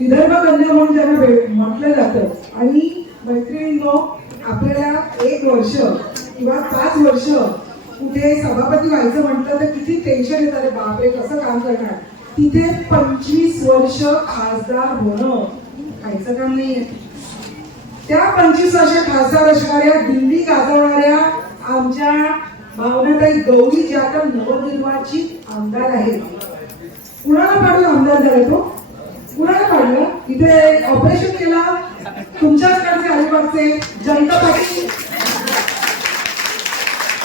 विदर्भ कन्या म्हणून त्यांना म्हटलं जातं. आणि मैत्रिणींनो आपल्याला एक वर्ष किंवा पाच वर्ष कुठे सभापती व्हायचं म्हटलं तर किती टेन्शन येतं. रे बापरे कसं काम करणार? तिथे पंचवीस वर्ष खासदार होणं खायचं काम नाहीये. त्या पंचवीस वर्ष खासदार असणाऱ्या दिल्ली गाजवणाऱ्या आमच्या भावनाताई गौरी ज्या आता नवनिर्वाचित आमदार आहेत. कुणाला पाडून आमदार झाले तो? इथे ऑपरेशन केला. तुमच्याचकडचे अलिबागचे जयंत पाटील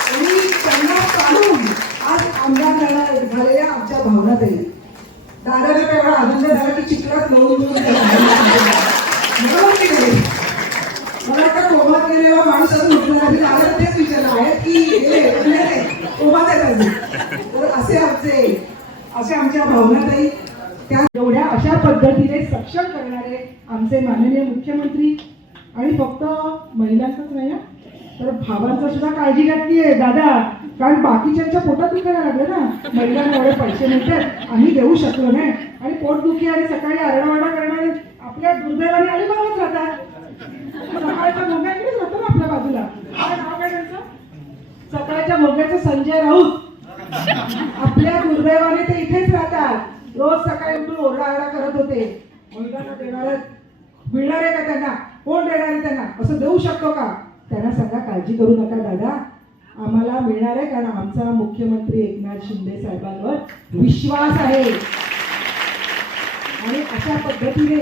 आणि त्यांना चालून आज आमदार झाला- झालेल्या आमच्या भावना भावनाताई दादाला तेवढा आनंद झाला की चिखलात लोळून मला वाटते कोमात गेलेला माणूस असं म्हटलं नाही. दादा तेच विचारलं आहे की म्हणजे कोमात आहेत तर असे आमचे असे आमच्या भावना ताई त्या एवढ्या अशा पद्धतीने सक्षम करणारे आमचे माननीय मुख्यमंत्री आणि फक्त महिलांचंच नाही तर भावांचं सुद्धा काळजी घातलीये आहे. दादा कारण बाकीच्यांच्या पोटात दुखायला लागलं ना. महिलांना एवढे पैसे मिळतात आम्ही देऊ शकलो नाही. आणि पोटदुखी आणि सकाळी आरडाओरडा करणारे आपल्या दुर्दैवाने अलिबागच राहतात. सकाळच्या मोग्याकडेच राहतो ना आपल्या बाजूला. काय नाव काय त्यांचं? सकाळच्या मोग्याचं संजय राऊत. आपल्या दुर्दैवाने ते इथेच राहतात. रोज सकाळी उठून ओरडाओरडा करत होते. मुलगांना देणार मिळणार आहे का त्यांना? कोण देणार आहे त्यांना? असं देऊ शकतो का? त्यांना सांगा काळजी करू नका दादा. आम्हाला मिळणार आहे कारण आमचा मुख्यमंत्री एकनाथ शिंदे साहेबांवर विश्वास आहे. आणि अशा पद्धतीने